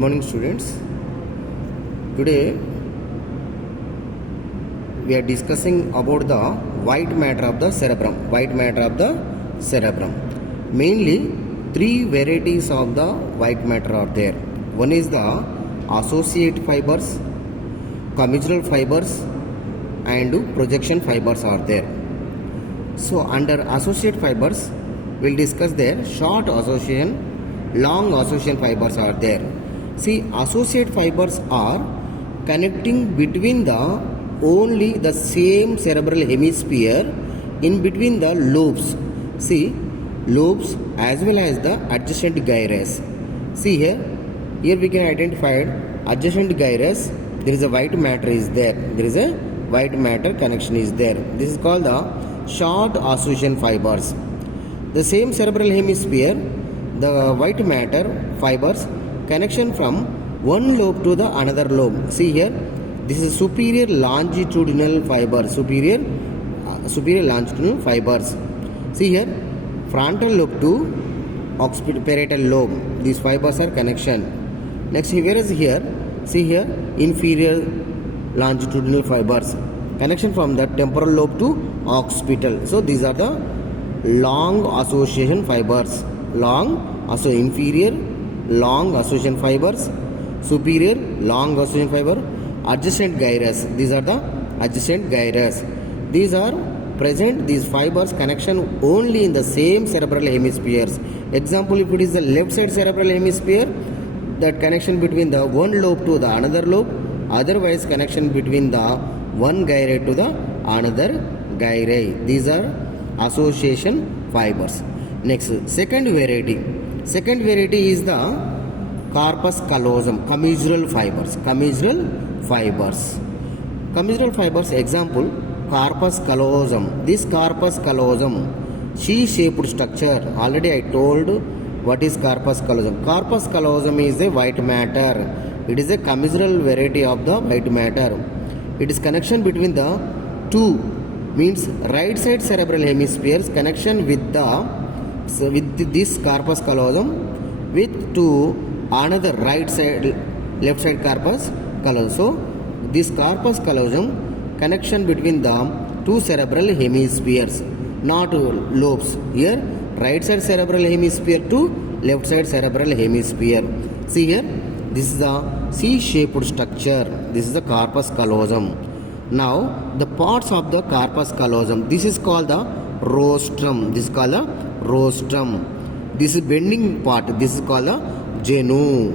morning, students. Today we are discussing about the white matter of the cerebrum. Mainly three varieties of the white matter are there. One is the associate fibers, commissural fibers and projection fibers are there. So under associate fibers we'll discuss their short association, long association fibers are there. See, associate fibers are connecting between only the same cerebral hemisphere in between the lobes. See, lobes as well as the adjacent gyrus. See here we can identify adjacent gyrus. There is a white matter is there. There is a white matter connection is there. This is called the short association fibers. The same cerebral hemisphere, the white matter fibers connection from one lobe to the another lobe. See here, this is superior longitudinal fiber. Superior longitudinal fibers. See here, frontal lobe to occipital lobe. These fibers are connection. Next, whereas here, see here, inferior longitudinal fibers connection from the temporal lobe to occipital. So these are the long association fibers. Inferior long association fibers, superior long association fiber, adjacent gyrus. These are the adjacent gyrus. These are present, these fibers connection only in the same cerebral hemispheres. Example, if it is the left side cerebral hemisphere, that connection between the one lobe to the another lobe, otherwise connection between the one gyre to the another gyre. These are association fibers. Next, second variety is the Carpus callosum, commissural fibers. Example, Carpus callosum. This Carpus callosum, C-shaped structure. Already I told what is Carpus callosum. Carpus callosum is a white matter. It is a commissural variety of the white matter. It is connection between the two, means right side cerebral hemispheres connection with this Carpus callosum with to another left side Carpus callosum. So this Carpus callosum connection between the two cerebral hemispheres, not lobes. Here right side cerebral hemisphere to left side cerebral hemisphere. See here, this is the C-shaped structure. This is the Carpus callosum. Now the parts of the Carpus callosum, this is called the rostrum. This is bending part. This is called the genu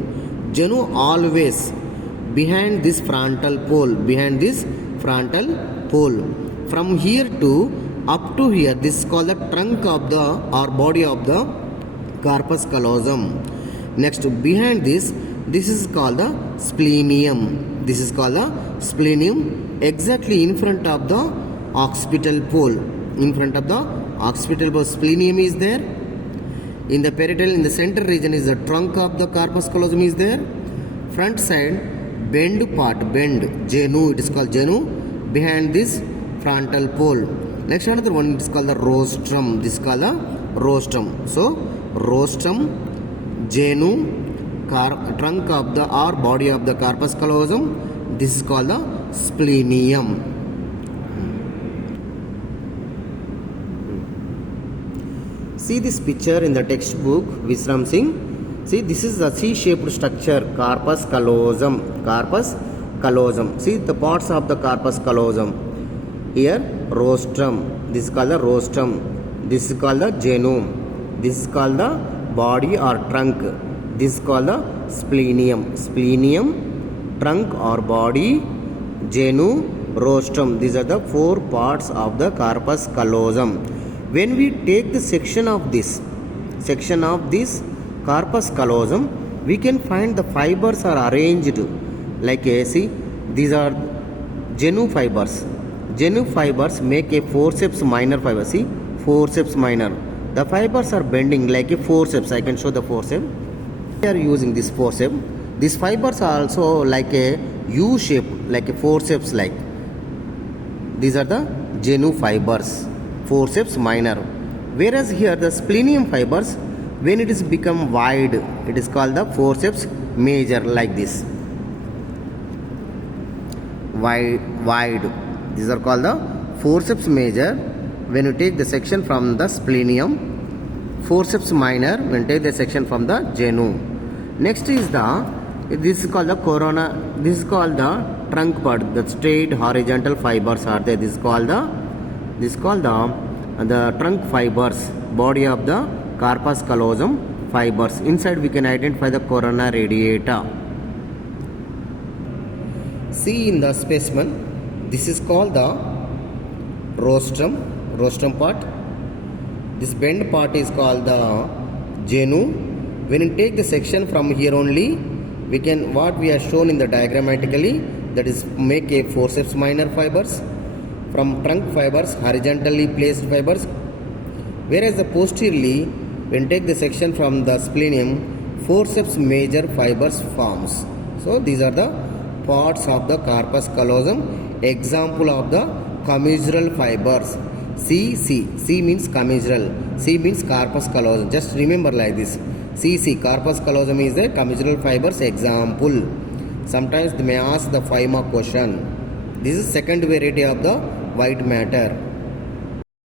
always behind this frontal pole. From here to up to here, this is called the trunk of the or body of the Carpus callosum. Next, behind this is called the splenium. Exactly in front of the occipital pole. Splenium is there. In the parietal, in the center region is the trunk of the Carpus callosum is there. Front side, bend, genu, it is called genu, behind this frontal pole. Next, another one, it is called the rostrum. This is called the rostrum. So, rostrum, genu, trunk of the or body of the Carpus callosum. This is called the splenium. See this picture in the textbook, Visram Singh. See, this is the C-shaped structure, Carpus callosum. See the parts of the Carpus callosum. Here, rostrum. This is called the rostrum. This is called the genu. This is called the body or trunk. This is called the splenium, trunk or body, genu, rostrum. These are the four parts of the Carpus callosum. When we take the section of this Carpus callosum, we can find the fibers are arranged like see, these are genu fibers. Genu fibers make a forceps minor fiber. See, forceps minor. The fibers are bending like a forceps. I can show the forceps. We are using this forceps. These fibers are also like a U shape, like a forceps like. These are the genu fibers. Forceps minor. Whereas here the splenium fibers, when it is become wide, it is called the forceps major like this. Wide. These are called the forceps major when you take the section from the splenium. Forceps minor when you take the section from the genu. Next is this is called the corona. This is called the trunk part. The straight horizontal fibers are there. This is called the trunk fibers, body of the Carpus callosum fibers. Inside we can identify the corona radiata. See in the specimen, this is called the rostrum part. This bend part is called the genu. When you take the section from here only, we can, what we have shown in the diagrammatically, that is make a forceps minor fibers from trunk fibers, horizontally placed fibers, whereas the posteriorly, when you take the section from the splenium, forceps major fibers forms. So these are the parts of the Carpus callosum. Example of the commissural fibers. C means commissural. C means Carpus callosum. Just remember like this. Carpus callosum is a commissural fibers example. Sometimes they may ask the 5 mark question. This is second variety of the white matter.